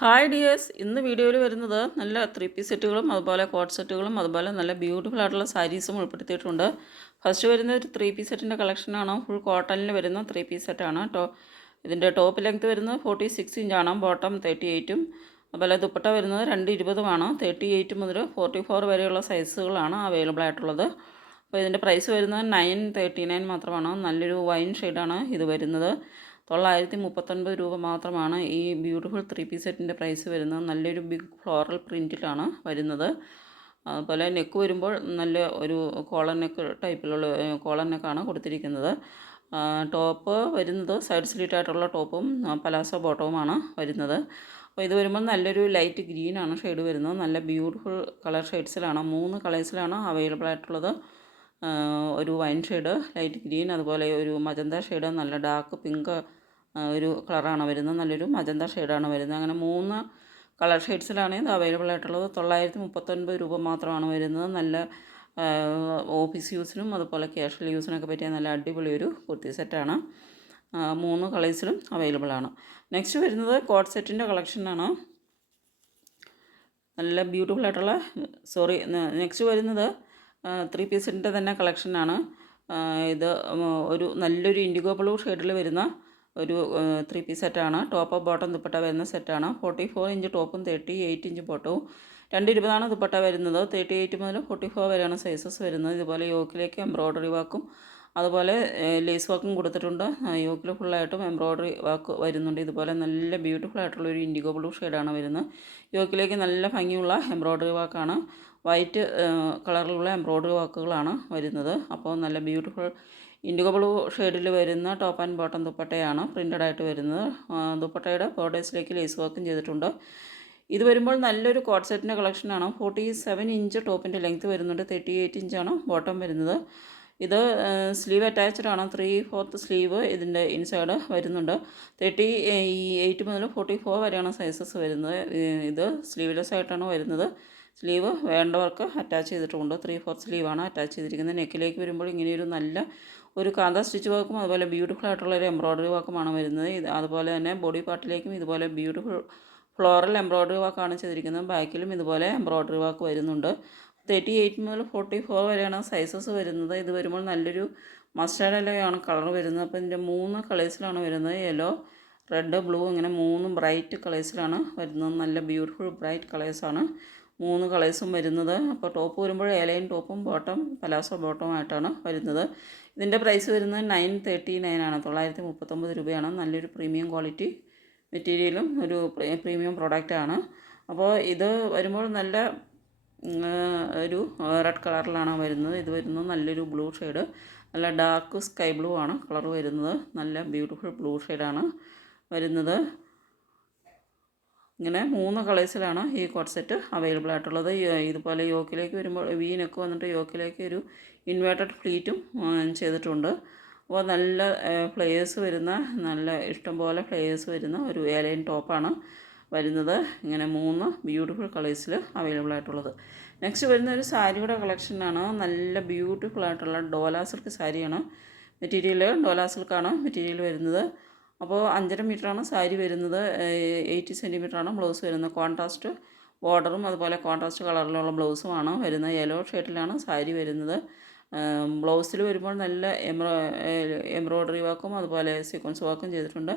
Hi dears, ഇന്ന് വീഡിയോയിൽ വരുന്നത് നല്ല 3 പീസ് സെറ്റുകളും അതുപോലെ കോട്ട് സെറ്റുകളും അതുപോലെ നല്ല ബ്യൂട്ടിഫുൾ ആയിട്ടുള്ള സാരീസും ഉൾപ്പെടുത്തിയിട്ടുണ്ട്. ഫസ്റ്റ് വരുന്ന ഒരു 3 പീസ് സെറ്റിൻ്റെ കളക്ഷനാണ്. ഫുൾ കോട്ടണിൽ വരുന്ന 3 പീസ് സെറ്റാണ്. ഇതിൻ്റെ ടോപ്പ് ലെങ്ത് വരുന്നത് 46 ഇഞ്ചാണ്, ബോട്ടം 38ഉം അതുപോലെ ദുപ്പട്ട വരുന്നത് 220ഉമാണ്. 38 മുതൽ 44 വരെയുള്ള സൈസുകളാണ് അവൈലബിൾ ആയിട്ടുള്ളത്. അപ്പോൾ ഇതിൻ്റെ പ്രൈസ് വരുന്നത് 939 മാത്രമാണ്. നല്ലൊരു വൈൻ ഷെയ്ഡാണ് ഇത് വരുന്നത്. 939 രൂപ മാത്രമാണ് ഈ ബ്യൂട്ടിഫുൾ 3 പീസ് സെറ്റിൻ്റെ പ്രൈസ് വരുന്നത്. നല്ലൊരു ബിഗ് ഫ്ലോറൽ പ്രിൻറ്റിലാണ് വരുന്നത്. അതുപോലെ നെക്ക് വരുമ്പോൾ നല്ല ഒരു കോളർ നെക്ക് ടൈപ്പിലുള്ള കോളർ നെക്കാണ് കൊടുത്തിരിക്കുന്നത്. ടോപ്പ് വരുന്നത് സൈഡ് സ്ലിറ്റ് ആയിട്ടുള്ള ടോപ്പും പലാസോ ബോട്ടവുമാണ് വരുന്നത്. അപ്പോൾ ഇത് വരുമ്പോൾ നല്ലൊരു ലൈറ്റ് ഗ്രീനാണ് ഷെയ്ഡ് വരുന്നത്. നല്ല ബ്യൂട്ടിഫുൾ കളർ ഷെയ്ഡ്സിലാണ്, 3 കളേഴ്സിലാണ് അവൈലബിൾ ആയിട്ടുള്ളത്. ഒരു വൈൻ ഷെയ്ഡ്, ലൈറ്റ് ഗ്രീൻ, അതുപോലെ ഒരു മജന്ത ഷെയ്ഡ്, നല്ല ഡാർക്ക് പിങ്ക് ഒരു കളറാണ് വരുന്നത്. നല്ലൊരു മജന്ത ഷെയ്ഡാണ് വരുന്നത്. അങ്ങനെ 3 കളർ ഷെയ്ഡ്സിലാണ് ഇത് അവൈലബിൾ ആയിട്ടുള്ളത്. 939 രൂപ മാത്രമാണ് വരുന്നത്. നല്ല ഓഫീസ് യൂസിനും അതുപോലെ ക്യാഷ്വൽ യൂസിനൊക്കെ പറ്റിയ നല്ല അടിപൊളി ഒരു കുർത്തി സെറ്റാണ്. 3 കളേഴ്സിലും അവൈലബിൾ ആണ്. നെക്സ്റ്റ് വരുന്നത് കോട്ട് സെറ്റിൻ്റെ കളക്ഷനാണ്. നല്ല ബ്യൂട്ടിഫുൾ ആയിട്ടുള്ള നെക്സ്റ്റ് വരുന്നത് 3 പീസ് സെറ്റിൻ്റെ തന്നെ കളക്ഷനാണ്. ഇത് ഒരു നല്ലൊരു ഇൻഡിഗോ ബ്ലൂ ഷെയ്ഡിൽ വരുന്ന ഒരു 3 പീസ് സെറ്റാണ്. ടോപ്പ് ബോട്ടം ദുപ്പട്ട വരുന്ന സെറ്റാണ്. 44 ഇഞ്ച് ടോപ്പും 38 ഇഞ്ച് ബോട്ടവും 220ആണ് ദുപ്പട്ട വരുന്നത്. 38 മുതൽ 44 വരെയാണ് സൈസസ് വരുന്നത്. ഇതുപോലെ യോക്കിലേക്ക് എംബ്രോയ്ഡറി വർക്കും അതുപോലെ ലേസ് വർക്കും കൊടുത്തിട്ടുണ്ട്. യോക്കിൽ ഫുള്ളായിട്ടും എംബ്രോയ്ഡറി വർക്ക് വരുന്നുണ്ട്. ഇതുപോലെ നല്ല ബ്യൂട്ടിഫുൾ ആയിട്ടുള്ളൊരു ഇൻഡിഗോ ബ്ലൂ ഷെയ്ഡാണ് വരുന്നത്. യോക്കിലേക്ക് നല്ല ഭംഗിയുള്ള എംബ്രോയ്ഡറി വർക്കാണ്, വൈറ്റ് കളറിലുള്ള എംബ്രോയ്ഡറി വർക്കുകളാണ് വരുന്നത്. അപ്പോൾ നല്ല ബ്യൂട്ടിഫുൾ ഇൻഡിഗോ ബ്ലൂ ഷെയ്ഡിൽ വരുന്ന ടോപ്പ് ആൻഡ് ബോട്ടം ദുപ്പട്ടയാണ് പ്രിൻ്റഡ് ആയിട്ട് വരുന്നത്. ദുപ്പട്ടയുടെ ബോർഡേഴ്സിലേക്ക് ലേസ് വർക്കും ചെയ്തിട്ടുണ്ട്. ഇത് വരുമ്പോൾ നല്ലൊരു കോട്ട് സെറ്റിൻ്റെ കളക്ഷനാണ്. 47 ഇഞ്ച് ടോപ്പിൻ്റെ ലെങ്ത്ത് വരുന്നുണ്ട്. 38 ഇഞ്ചാണ് ബോട്ടം വരുന്നത്. ഇത് സ്ലീവ് അറ്റാച്ച്ഡ് ആണ്. 3/4 സ്ലീവ് ഇതിൻ്റെ ഇൻസൈഡ് വരുന്നുണ്ട്. 38 മുതൽ 44 വരെയാണ് സൈസസ് വരുന്നത്. ഇത് സ്ലീവ്ലെസ് ആയിട്ടാണ് വരുന്നത്. സ്ലീവ് വേണ്ടവർക്ക് അറ്റാച്ച് ചെയ്തിട്ടുണ്ട്. 3/4 സ്ലീവാണ് അറ്റാച്ച് ചെയ്തിരിക്കുന്നത്. നെക്കിലേക്ക് വരുമ്പോൾ ഇങ്ങനെയൊരു നല്ല ഒരു കാന്ത സ്റ്റിച്ച് വർക്കും അതുപോലെ ബ്യൂട്ടിഫുൾ ആയിട്ടുള്ളൊരു എംബ്രോയ്ഡറി വർക്കുമാണ് വരുന്നത്. അതുപോലെ തന്നെ ബോഡി പാർട്ടിലേക്കും ഇതുപോലെ ബ്യൂട്ടിഫുൾ ഫ്ലോറൽ എംബ്രോയ്ഡറി വർക്കാണ് ചെയ്തിരിക്കുന്നത്. ബാക്കിലും ഇതുപോലെ എംബ്രോയ്ഡറി വർക്ക് വരുന്നുണ്ട്. 38 മുതൽ 44 വരെയാണ് സൈസസ് വരുന്നത്. ഇത് വരുമ്പോൾ നല്ലൊരു മസ്റ്റാർഡ് യെല്ലോയാണ് കളർ വരുന്നത്. അപ്പോൾ ഇതിൻ്റെ 3 കളേഴ്സിലാണ് വരുന്നത്. യെല്ലോ, റെഡ്, ബ്ലൂ, ഇങ്ങനെ 3 ബ്രൈറ്റ് കളേഴ്സിലാണ് വരുന്നത്. നല്ല ബ്യൂട്ടിഫുൾ ബ്രൈറ്റ് കളേഴ്സാണ് 3 കളേഴ്സും വരുന്നത്. അപ്പോൾ ടോപ്പ് വരുമ്പോൾ എലൈൻ ടോപ്പും ബോട്ടം പലാസോ ബോട്ടവും ആയിട്ടാണ് വരുന്നത്. ഇതിൻ്റെ പ്രൈസ് വരുന്നത് 939 ആണ്, 939 രൂപയാണ്. നല്ലൊരു പ്രീമിയം ക്വാളിറ്റി മെറ്റീരിയലും ഒരു പ്രീമിയം പ്രോഡക്റ്റാണ്. അപ്പോൾ ഇത് വരുമ്പോൾ നല്ല ഒരു റെഡ് കളറിലാണ് വരുന്നത്. ഇത് വരുന്നത് നല്ലൊരു ബ്ലൂ ഷെയ്ഡ്, നല്ല ഡാർക്ക് സ്കൈ ബ്ലൂ ആണ് കളർ വരുന്നത്. നല്ല ബ്യൂട്ടിഫുൾ ബ്ലൂ ഷെയ്ഡാണ് വരുന്നത്. ഇങ്ങനെ 3 കളേഴ്സിലാണ് ഈ കോട്ട് സെറ്റ് അവൈലബിൾ ആയിട്ടുള്ളത്. ഇതുപോലെ യോക്കിലേക്ക് വരുമ്പോൾ വീനൊക്കെ വന്നിട്ട് യോക്കിലേക്ക് ഒരു ഇൻവേർട്ടഡ് ഫ്ലീറ്റും ചെയ്തിട്ടുണ്ട്. അപ്പോൾ നല്ല ഫ്ലെയേഴ്സ് വരുന്ന, നല്ല ഇഷ്ടംപോലെ ഫ്ലെയേഴ്സ് വരുന്ന ഒരു എലൈൻ ടോപ്പാണ് വരുന്നത്. ഇങ്ങനെ 3 ബ്യൂട്ടിഫുൾ കളേഴ്സിൽ അവൈലബിൾ ആയിട്ടുള്ളത്. നെക്സ്റ്റ് വരുന്ന ഒരു സാരിയുടെ കളക്ഷനാണ്. നല്ല ബ്യൂട്ടിഫുൾ ആയിട്ടുള്ള ഡോല സിൽക്ക് സാരിയാണ്. മെറ്റീരിയൽ ഡോല സിൽക്കാണ് മെറ്റീരിയൽ വരുന്നത്. അപ്പോൾ 5.5 മീറ്ററാണ് സാരി വരുന്നത്. 80 സെൻറ്റിമീറ്ററാണ് ബ്ലൗസ് വരുന്നത്. കോൺട്രാസ്റ്റ് ബോർഡറും അതുപോലെ കോൺട്രാസ്റ്റ് കളറിലുള്ള ബ്ലൗസുമാണ് വരുന്നത്. യെല്ലോ ഷെയ്ഡിലാണ് സാരി വരുന്നത്. ബ്ലൗസിൽ വരുമ്പോൾ നല്ല എംബ്രോയ്ഡറി വർക്കും അതുപോലെ സീക്വൻസ് വർക്കും ചെയ്തിട്ടുണ്ട്.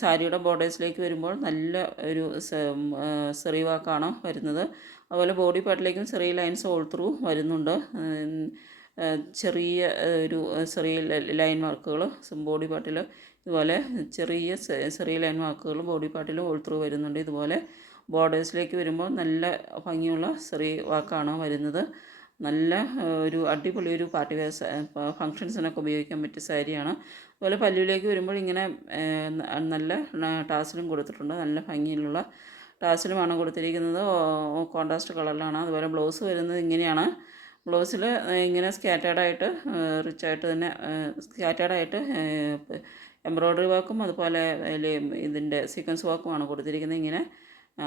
സാരിയുടെ ബോർഡേഴ്സിലേക്ക് വരുമ്പോൾ നല്ല ഒരു സെറി വർക്കാണ് വരുന്നത്. അതുപോലെ ബോഡി പാർട്ടിലേക്കും സെറി ലൈൻസ് ഓൾ ത്രൂ വരുന്നുണ്ട്. ചെറിയ ഒരു ചെറിയ ലൈൻ വർക്കുകൾ ബോഡി പാർട്ടിൽ, ഇതുപോലെ ചെറിയ ചെറിയ ലൈൻ വർക്കുകൾ ബോഡി പാർട്ടിൽ ഓൾ ത്രൂ വരുന്നുണ്ട്. ഇതുപോലെ ബോർഡേഴ്സിലേക്ക് വരുമ്പോൾ നല്ല ഭംഗിയുള്ള ചെറിയ വർക്കാണ് വരുന്നത്. നല്ല ഒരു അടിപൊളി ഒരു പാർട്ടി വെയർ ഫങ്ഷൻസിനൊക്കെ ഉപയോഗിക്കാൻ പറ്റിയ സാരിയാണ്. അതുപോലെ പല്ലുവിലേക്ക് വരുമ്പോൾ ഇങ്ങനെ നല്ല ടാസിലും കൊടുത്തിട്ടുണ്ട്. നല്ല ഭംഗിയിലുള്ള ടാസിലുമാണ് കൊടുത്തിരിക്കുന്നത്. കോൺട്രാസ്റ്റ് കളറിലാണ്. അതുപോലെ ബ്ലൗസ് വരുന്നത് ഇങ്ങനെയാണ്. ബ്ലൗസിൽ ഇങ്ങനെ സ്കാറ്റേർഡായിട്ട് റിച്ചായിട്ട് തന്നെ സ്കാറ്റേർഡായിട്ട് എംബ്രോയ്ഡറി വർക്കും അതുപോലെ ഇതിൻ്റെ സീക്വൻസ് വർക്കുമാണ് കൊടുത്തിരിക്കുന്നത്. ഇങ്ങനെ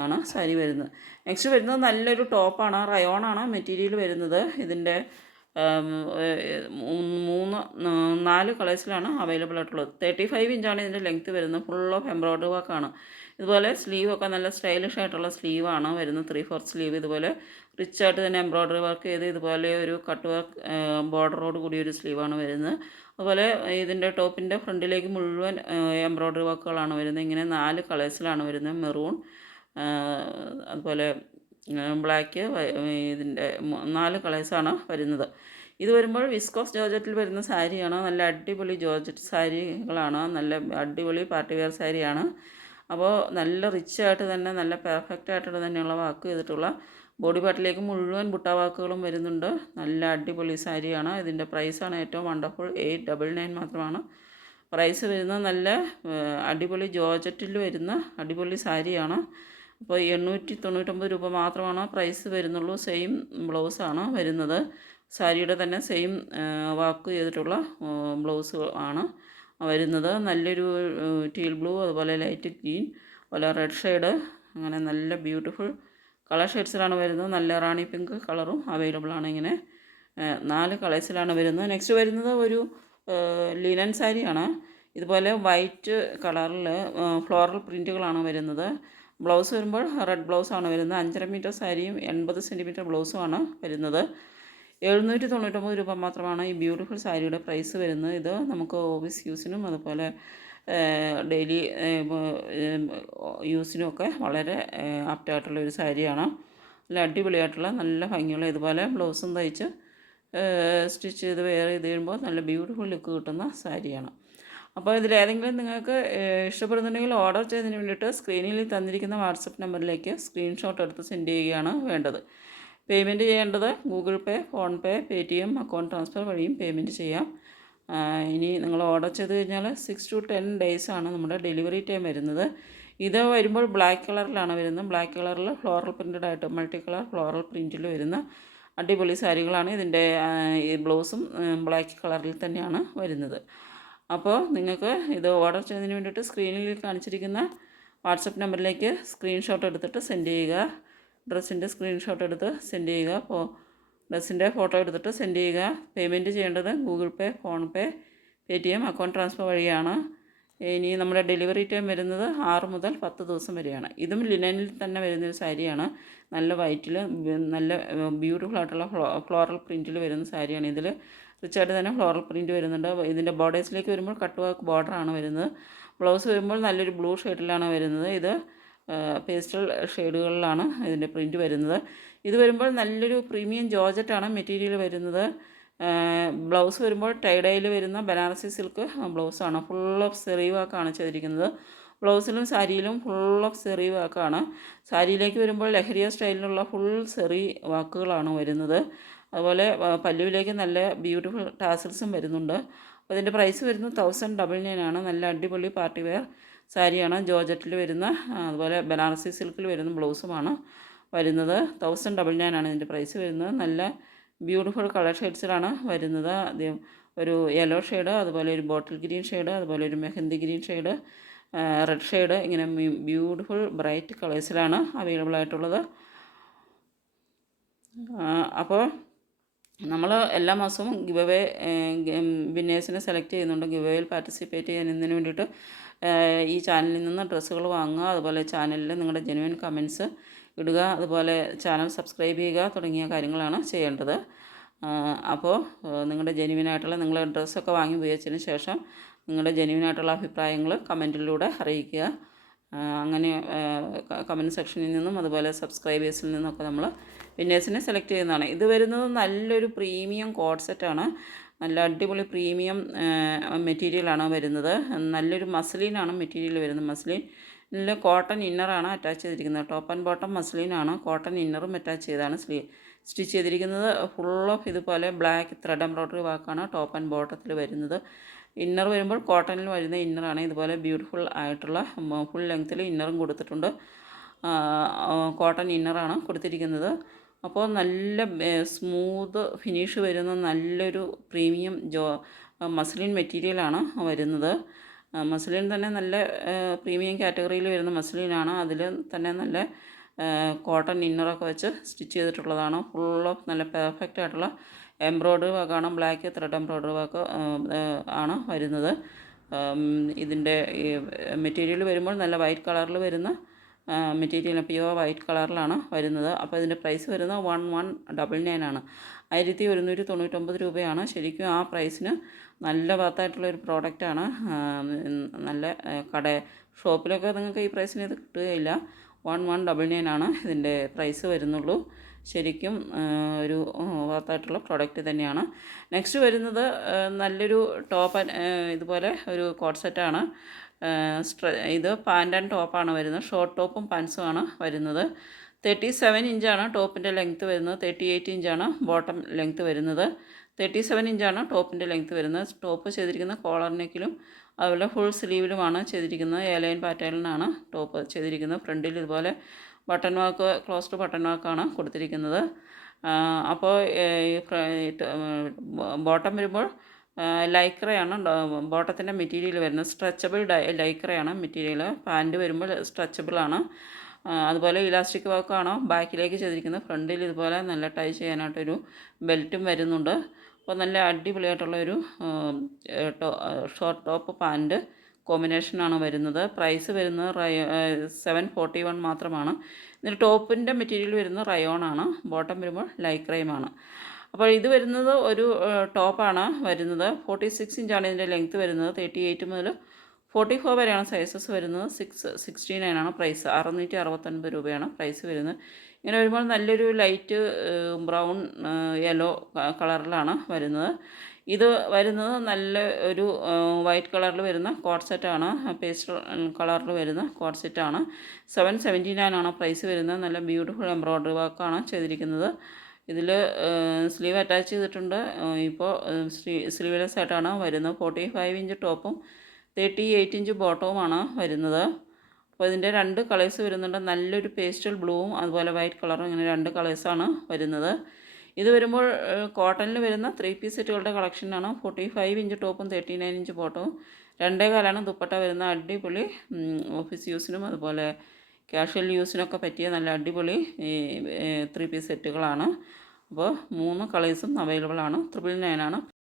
ആണ് സാരി വരുന്നത്. നെക്സ്റ്റ് വരുന്നത് നല്ലൊരു ടോപ്പാണ്. റയോണാണ് മെറ്റീരിയൽ വരുന്നത്. ഇതിൻ്റെ 4 കളേഴ്സിലാണ് അവൈലബിൾ ആയിട്ടുള്ളത്. 35 ഇഞ്ചാണ് ഇതിൻ്റെ ലെങ്ത്ത് വരുന്നത്. ഫുൾ ഓഫ് എംബ്രോയ്ഡറി വർക്കാണ്. ഇതുപോലെ സ്ലീവൊക്കെ നല്ല സ്റ്റൈലിഷ് ആയിട്ടുള്ള സ്ലീവാണ് വരുന്നത്. 3/4 സ്ലീവ് ഇതുപോലെ റിച്ചായിട്ട് തന്നെ എംബ്രോയ്ഡറി വർക്ക് ചെയ്ത് ഇതുപോലെ ഒരു കട്ട് വർക്ക് ബോർഡറോട് കൂടിയ ഒരു സ്ലീവാണ് വരുന്നത്. അതുപോലെ ഇതിൻ്റെ ടോപ്പിൻ്റെ ഫ്രണ്ടിലേക്ക് മുഴുവൻ എംബ്രോയ്ഡറി വർക്കുകളാണ് വരുന്നത്. ഇങ്ങനെ 4 കളേഴ്സിലാണ് വരുന്നത്. മെറൂൺ, അതുപോലെ ബ്ലാക്ക്, ഇതിൻ്റെ 4 കളേഴ്സാണ് വരുന്നത്. ഇത് വരുമ്പോൾ വിസ്കോസ് ജോർജറ്റിൽ വരുന്ന സാരിയാണ്. നല്ല അടിപൊളി ജോർജറ്റ് സാരികളാണ്. നല്ല അടിപൊളി പാർട്ടി വെയർ സാരിയാണ്. അപ്പോൾ നല്ല റിച്ചായിട്ട് തന്നെ നല്ല പെർഫെക്റ്റ് ആയിട്ട് തന്നെയുള്ള വർക്ക് ചെയ്തിട്ടുള്ള ബോഡി പാർട്ടിലേക്ക് മുഴുവൻ ബുട്ട വർക്കുകളും വരുന്നുണ്ട്. നല്ല അടിപൊളി സാരിയാണ്. ഇതിൻ്റെ പ്രൈസാണ് ഏറ്റവും വണ്ടർഫുൾ. 899 മാത്രമാണ് പ്രൈസ് വരുന്നത്. നല്ല അടിപൊളി ജോർജറ്റിൽ വരുന്ന അടിപൊളി സാരിയാണ്. അപ്പോൾ 899 രൂപ മാത്രമാണ് പ്രൈസ് വരുന്നുള്ളൂ. സെയിം ബ്ലൗസാണ് വരുന്നത്. സാരിയുടെ തന്നെ സെയിം വർക്ക് ചെയ്തിട്ടുള്ള ബ്ലൗസ് ആണ് വരുന്നത്. നല്ലൊരു ടീൽ ബ്ലൂ, അതുപോലെ ലൈറ്റ് ഗ്രീൻ, അതുപോലെ റെഡ് ഷെയ്ഡ്, അങ്ങനെ നല്ല ബ്യൂട്ടിഫുൾ കളർ ഷെയ്ഡ്സിലാണ് വരുന്നത്. നല്ല റാണി പിങ്ക് കളറും അവൈലബിൾ ആണ്. ഇങ്ങനെ 4 കളേഴ്സിലാണ് വരുന്നത്. നെക്സ്റ്റ് വരുന്നത് ഒരു ലിനൻ സാരിയാണ്. ഇതുപോലെ വൈറ്റ് കളറിൽ ഫ്ലോറൽ പ്രിൻറ്റുകളാണ് വരുന്നത്. ബ്ലൗസ് വരുമ്പോൾ റെഡ് ബ്ലൗസാണ് വരുന്നത്. 5.5 മീറ്റർ സാരിയും 80 സെൻറ്റിമീറ്റർ ബ്ലൗസുമാണ് വരുന്നത്. 799 രൂപ മാത്രമാണ് ഈ ബ്യൂട്ടിഫുൾ സാരിയുടെ പ്രൈസ് വരുന്നത്. ഇത് നമുക്ക് ഓഫീസ് യൂസിനും അതുപോലെ ഡെയിലി യൂസിനുമൊക്കെ വളരെ ആപ്റ്റായിട്ടുള്ള ഒരു സാരിയാണ്. നല്ല അടിപൊളിയായിട്ടുള്ള നല്ല ഭംഗിയുള്ള ഇതുപോലെ ബ്ലൗസും തയ്ച്ച് സ്റ്റിച്ച് ചെയ്ത് വെയർ ചെയ്ത് കഴിയുമ്പോൾ നല്ല ബ്യൂട്ടിഫുൾ ലുക്ക് കിട്ടുന്ന സാരിയാണ്. അപ്പോൾ ഇതിലേതെങ്കിലും നിങ്ങൾക്ക് ഇഷ്ടപ്പെടുന്നുണ്ടെങ്കിൽ ഓർഡർ ചെയ്തതിന് വേണ്ടിയിട്ട് സ്ക്രീനിൽ തന്നിരിക്കുന്ന വാട്സപ്പ് നമ്പറിലേക്ക് സ്ക്രീൻഷോട്ട് എടുത്ത് സെൻഡ് ചെയ്യുകയാണ് വേണ്ടത്. പേയ്മെൻറ്റ് ചെയ്യേണ്ടത് ഗൂഗിൾ പേ, ഫോൺപേ, പേടിഎം, അക്കൗണ്ട് ട്രാൻസ്ഫർ വഴിയും പേയ്മെൻറ്റ് ചെയ്യാം. ഇനി നിങ്ങൾ ഓർഡർ ചെയ്ത് കഴിഞ്ഞാൽ 6 to 10 days ആണ് നമ്മുടെ ഡെലിവറി ടൈം വരുന്നത്. ഇത് വരുമ്പോൾ ബ്ലാക്ക് കളറിലാണ് വരുന്നത്. ബ്ലാക്ക് കളറിൽ ഫ്ലോറൽ പ്രിൻറ്റഡ് ആയിട്ട് മൾട്ടി കളർ ഫ്ലോറൽ പ്രിൻറ്റിൽ വരുന്ന അടിപൊളി സാരികളാണ്. ഇതിൻ്റെ ഈ ബ്ലൗസും ബ്ലാക്ക് കളറിൽ തന്നെയാണ് വരുന്നത്. അപ്പോൾ നിങ്ങൾക്ക് ഇത് ഓർഡർ ചെയ്യുന്നതിന് വേണ്ടിയിട്ട് സ്ക്രീനിൽ കാണിച്ചിരിക്കുന്ന വാട്സപ്പ് നമ്പറിലേക്ക് സ്ക്രീൻഷോട്ട് എടുത്തിട്ട് സെൻഡ് ചെയ്യുക. ഡ്രസ്സിൻ്റെ സ്ക്രീൻഷോട്ട് എടുത്ത് സെൻഡ് ചെയ്യുക. അപ്പോൾ ഡ്രസ്സിൻ്റെ ഫോട്ടോ എടുത്തിട്ട് സെൻഡ് ചെയ്യുക. പേയ്മെൻറ്റ് ചെയ്യേണ്ടത് ഗൂഗിൾ പേ, ഫോൺപേ, പേടിഎം, അക്കൗണ്ട് ട്രാൻസ്ഫർ വഴിയാണ്. ഇനി നമ്മുടെ ഡെലിവറി ടൈം വരുന്നത് 6 മുതൽ 10 ദിവസം വരെയാണ്. ഇതും ലിനനിൽ തന്നെ വരുന്നൊരു സാരിയാണ്. നല്ല വൈറ്റിൽ നല്ല ബ്യൂട്ടിഫുൾ ആയിട്ടുള്ള ഫ്ലോറൽ പ്രിൻറ്റിൽ വരുന്ന സാരിയാണ്. ഇതിൽ റിച്ചായിട്ട് തന്നെ ഫ്ലോറൽ പ്രിൻറ്റ് വരുന്നുണ്ട്. ഇതിൻ്റെ ബോർഡേഴ്സിലേക്ക് വരുമ്പോൾ കട്ട് വർക്ക് ബോർഡറാണ് വരുന്നത്. ബ്ലൗസ് വരുമ്പോൾ നല്ലൊരു ബ്ലൂ ഷെയ്ഡിലാണ് വരുന്നത്. ഇത് പേസ്റ്റൽ ഷെയ്ഡുകളിലാണ് ഇതിൻ്റെ പ്രിൻറ്റ് വരുന്നത്. ഇത് വരുമ്പോൾ നല്ലൊരു പ്രീമിയം ജോർജറ്റാണ് മെറ്റീരിയൽ വരുന്നത്. ബ്ലൗസ് വരുമ്പോൾ ടൈഡയിൽ വരുന്ന ബനാറസി സിൽക്ക് ബ്ലൗസാണ്. ഫുൾ ഓഫ് സെറി വർക്കാണ് ചെയ്തിരിക്കുന്നത്. ബ്ലൗസിലും സാരിയിലും ഫുൾ ഓഫ് സെറി വർക്കാണ്. സാരിയിലേക്ക് വരുമ്പോൾ ലഹരിയ സ്റ്റൈലിലുള്ള ഫുൾ സെറി വർക്കുകളാണ് വരുന്നത്. അതുപോലെ പല്ലുവിലേക്ക് നല്ല ബ്യൂട്ടിഫുൾ ടാസൽസും വരുന്നുണ്ട്. അപ്പോൾ ഇതിൻ്റെ പ്രൈസ് വരുന്നത് 1099 ആണ്. നല്ല അടിപൊളി പാർട്ടി വെയർ സാരിയാണ്. ജോർജറ്റിൽ വരുന്ന അതുപോലെ ബനാറസി സിൽക്കിൽ വരുന്ന ബ്ലൗസുമാണ് വരുന്നത്. 1099 ആണ് ഇതിൻ്റെ പ്രൈസ് വരുന്നത്. നല്ല ബ്യൂട്ടിഫുൾ കളർ ഷെയ്ഡ്സിലാണ് വരുന്നത്. ആദ്യം ഒരു യെല്ലോ ഷെയ്ഡ്, അതുപോലെ ഒരു ബോട്ടിൽ ഗ്രീൻ ഷെയ്ഡ്, അതുപോലെ ഒരു mehndi green shade, red shade, ഇങ്ങനെ ബ്യൂട്ടിഫുൾ ബ്രൈറ്റ് കളേഴ്സിലാണ് അവൈലബിൾ ആയിട്ടുള്ളത്. അപ്പോൾ നമ്മൾ എല്ലാ മാസവും ഗിവ് അവേ വിന്നേഴ്സിനെ സെലക്ട് ചെയ്യുന്നുണ്ട്. ഗിവ് അവേയിൽ പാർട്ടിസിപ്പേറ്റ് ചെയ്യുന്നതിന് വേണ്ടിയിട്ട് ഈ ചാനലിൽ നിന്ന് ഡ്രസ്സുകൾ വാങ്ങുക, അതുപോലെ ചാനലിൽ നിങ്ങളുടെ ജെനുവിൻ കമൻറ്റ്സ് ഇടുക, അതുപോലെ ചാനൽ സബ്സ്ക്രൈബ് ചെയ്യുക തുടങ്ങിയ കാര്യങ്ങളാണ് ചെയ്യേണ്ടത്. അപ്പോൾ നിങ്ങളുടെ ജെനുവിനായിട്ടുള്ള നിങ്ങൾ ഡ്രസ്സൊക്കെ വാങ്ങി ഉപയോഗിച്ചതിന് ശേഷം നിങ്ങളുടെ ജെനുവിനായിട്ടുള്ള അഭിപ്രായങ്ങൾ കമൻറ്റിലൂടെ അറിയിക്കുക. അങ്ങനെ കമൻറ്റ് സെക്ഷനിൽ നിന്നും അതുപോലെ സബ്സ്ക്രൈബേഴ്സിൽ നിന്നൊക്കെ നമ്മൾ വിന്നേഴ്സിനെ സെലക്ട് ചെയ്യുന്നതാണ്. ഇത് വരുന്നത് നല്ലൊരു പ്രീമിയം കോഡ് സെറ്റാണ്. നല്ല അടിപൊളി പ്രീമിയം മെറ്റീരിയലാണ് വരുന്നത്. നല്ലൊരു മസ്ലിനാണ് മെറ്റീരിയൽ വരുന്നത്. മസ്ലിനിൽ കോട്ടൺ ഇന്നറാണ് അറ്റാച്ച് ചെയ്തിരിക്കുന്നത്. ടോപ്പ് ആൻഡ് ബോട്ടം മസ്ലിനാണ്. കോട്ടൺ ഇന്നറും അറ്റാച്ച് ചെയ്താണ് സ്റ്റിച്ച് ചെയ്തിരിക്കുന്നത്. ഫുൾ ഓഫ് ഇതുപോലെ ബ്ലാക്ക് ത്രെഡ് എംബ്രോയ്ഡറി വർക്കാണ് ടോപ്പ് ആൻഡ് ബോട്ടത്തിൽ വരുന്നത്. ഇന്നർ വരുമ്പോൾ കോട്ടണിൽ വരുന്ന ഇന്നറാണ്. ഇതുപോലെ ബ്യൂട്ടിഫുൾ ആയിട്ടുള്ള ഫുൾ ലെങ്ത്തിൽ ഇന്നറും കൊടുത്തിട്ടുണ്ട്. കോട്ടൺ ഇന്നറാണ് കൊടുത്തിരിക്കുന്നത്. അപ്പോൾ നല്ല സ്മൂത്ത് ഫിനിഷ് വരുന്ന നല്ലൊരു പ്രീമിയം മസ്ലിൻ മെറ്റീരിയലാണ് വരുന്നത്. മസ്ലിൻ തന്നെ നല്ല പ്രീമിയം കാറ്റഗറിയിൽ വരുന്ന മസ്ലിനാണ്. അതിൽ തന്നെ നല്ല കോട്ടൺ ഇന്നറൊക്കെ വെച്ച് സ്റ്റിച്ച് ചെയ്തിട്ടുള്ളതാണ്. ഫുൾ ഓഫ് നല്ല പെർഫെക്റ്റ് ആയിട്ടുള്ള എംബ്രോയ്ഡറി വർക്കാണ്. ബ്ലാക്ക് ത്രെഡ് എംബ്രോയ്ഡറി വർക്ക് ആണ് വരുന്നത്. ഇതിൻ്റെ ഈ മെറ്റീരിയൽ വരുമ്പോൾ നല്ല വൈറ്റ് കളറിൽ വരുന്ന മെറ്റീരിയൽ പ്യുവർ വൈറ്റ് കളറിലാണ് വരുന്നത്. അപ്പോൾ ഇതിൻ്റെ പ്രൈസ് വരുന്നത് 1199 ആണ്. 1199 രൂപയാണ്. ശരിക്കും ആ പ്രൈസിന് നല്ല വർത്തായിട്ടുള്ളൊരു പ്രോഡക്റ്റാണ്. നല്ല ഷോപ്പിലൊക്കെ നിങ്ങൾക്ക് ഈ പ്രൈസിന് ഇത് കിട്ടുകയില്ല. 1199 ആണ് ഇതിൻ്റെ പ്രൈസ് വരുന്നുള്ളൂ. ശരിക്കും ഒരു വർത്തായിട്ടുള്ള പ്രോഡക്റ്റ് തന്നെയാണ്. നെക്സ്റ്റ് വരുന്നത് നല്ലൊരു ടോപ്പ് ഇതുപോലെ ഒരു കോട്ട് സെറ്റാണ്. ഇത് പാൻറ് ആൻഡ് ടോപ്പാണ് വരുന്നത്. ഷോർട്ട് ടോപ്പും പാൻസുമാണ് വരുന്നത്. 37 ഇഞ്ചാണ് ടോപ്പിൻ്റെ ലെങ്ത്ത് വരുന്നത്. 38 ഇഞ്ചാണ് ബോട്ടം ലെങ്ത്ത് വരുന്നത്. 37 ഇഞ്ചാണ് ടോപ്പിൻ്റെ ലെങ്ത്ത് വരുന്നത്. ടോപ്പ് ചെയ്തിരിക്കുന്ന കോളർ നെക്കിലും അതുപോലെ ഫുൾ സ്ലീവിലുമാണ് ചെയ്തിരിക്കുന്നത്. എയർലൈൻ പാറ്റേണിലാണ് ടോപ്പ് ചെയ്തിരിക്കുന്നത്. ഫ്രണ്ടിൽ ഇതുപോലെ ബട്ടൺ വർക്ക്, ക്ലോസ്ഡ് ബട്ടൺ വർക്കാണ് കൊടുത്തിരിക്കുന്നത്. അപ്പോൾ ബോട്ടം വരുമ്പോൾ ലൈക്രയാണ് ബോട്ടത്തിൻ്റെ മെറ്റീരിയൽ വരുന്നത്. സ്ട്രെച്ചബിൾ ലൈക്രയാണ് മെറ്റീരിയൽ. പാൻറ്റ് വരുമ്പോൾ സ്ട്രെച്ചബിളാണ്. അതുപോലെ ഇലാസ്റ്റിക് വർക്കാണ് ബാക്കിലേക്ക് ചെയ്തിരിക്കുന്നത്. ഫ്രണ്ടിൽ ഇതുപോലെ നല്ല ടൈ ചെയ്യാനായിട്ടൊരു ബെൽറ്റും വരുന്നുണ്ട്. അപ്പോൾ നല്ല അടിപൊളിയായിട്ടുള്ളൊരു ഷോർട്ട് ടോപ്പ് പാൻറ്റ് കോമ്പിനേഷനാണ് വരുന്നത്. പ്രൈസ് വരുന്നത് 741 മാത്രമാണ്. ഇതിൽ ടോപ്പിൻ്റെ മെറ്റീരിയൽ വരുന്നത് റയോണാണ്. ബോട്ടം വരുമ്പോൾ ലൈക്രയുമാണ്. അപ്പോൾ ഇത് വരുന്നത് ഒരു ടോപ്പാണ് വരുന്നത്. 46 ഇഞ്ചാണ് ഇതിൻ്റെ ലെങ്ത്ത് വരുന്നത്. 38 മുതൽ 44 വരെയാണ് സൈസസ് വരുന്നത്. 669 ആണ് പ്രൈസ്. 669 രൂപയാണ് പ്രൈസ് വരുന്നത്. ഇങ്ങനെ വരുമ്പോൾ നല്ലൊരു ലൈറ്റ് ബ്രൗൺ യെല്ലോ കളറിലാണ് വരുന്നത്. ഇത് വരുന്നത് നല്ല ഒരു വൈറ്റ് കളറിൽ വരുന്ന കോട്ട് സെറ്റാണ്. പേസ്റ്റൽ കളറിൽ വരുന്ന കോട്ട് സെറ്റാണ്. 779 ആണ് പ്രൈസ് വരുന്നത്. നല്ല ബ്യൂട്ടിഫുൾ എംബ്രോയ്ഡറി വർക്കാണ് ചെയ്തിരിക്കുന്നത്. ഇതിൽ സ്ലീവ് അറ്റാച്ച് ചെയ്തിട്ടുണ്ട്. ഇപ്പോൾ സ്ലീവ്ലെസ് ആയിട്ടാണ് വരുന്നത്. 45 ഇഞ്ച് ടോപ്പും 38 ഇഞ്ച് ബോട്ടവുമാണ് വരുന്നത്. അപ്പോൾ ഇതിൻ്റെ 2 കളേഴ്സ് വരുന്നുണ്ട്. നല്ലൊരു പേസ്റ്റൽ ബ്ലൂവും അതുപോലെ വൈറ്റ് കളറും, ഇങ്ങനെ 2 കളേഴ്സാണ് വരുന്നത്. ഇത് വരുമ്പോൾ കോട്ടണിൽ വരുന്ന 3 പീസ് സെറ്റുകളുടെ കളക്ഷനാണ്. 45 ഇഞ്ച് ടോപ്പും 39 ഇഞ്ച് ബോട്ടവും 2.25 ദുപ്പട്ട വരുന്ന അടിപൊളി ഓഫീസ് യൂസിനും അതുപോലെ കാഷ്വൽ യൂസിനൊക്കെ പറ്റിയ നല്ല അടിപൊളി 3 പീസ് സെറ്റുകളാണ്. അപ്പോൾ 3 കളേഴ്സും അവൈലബിൾ ആണ്. 999 ആണ്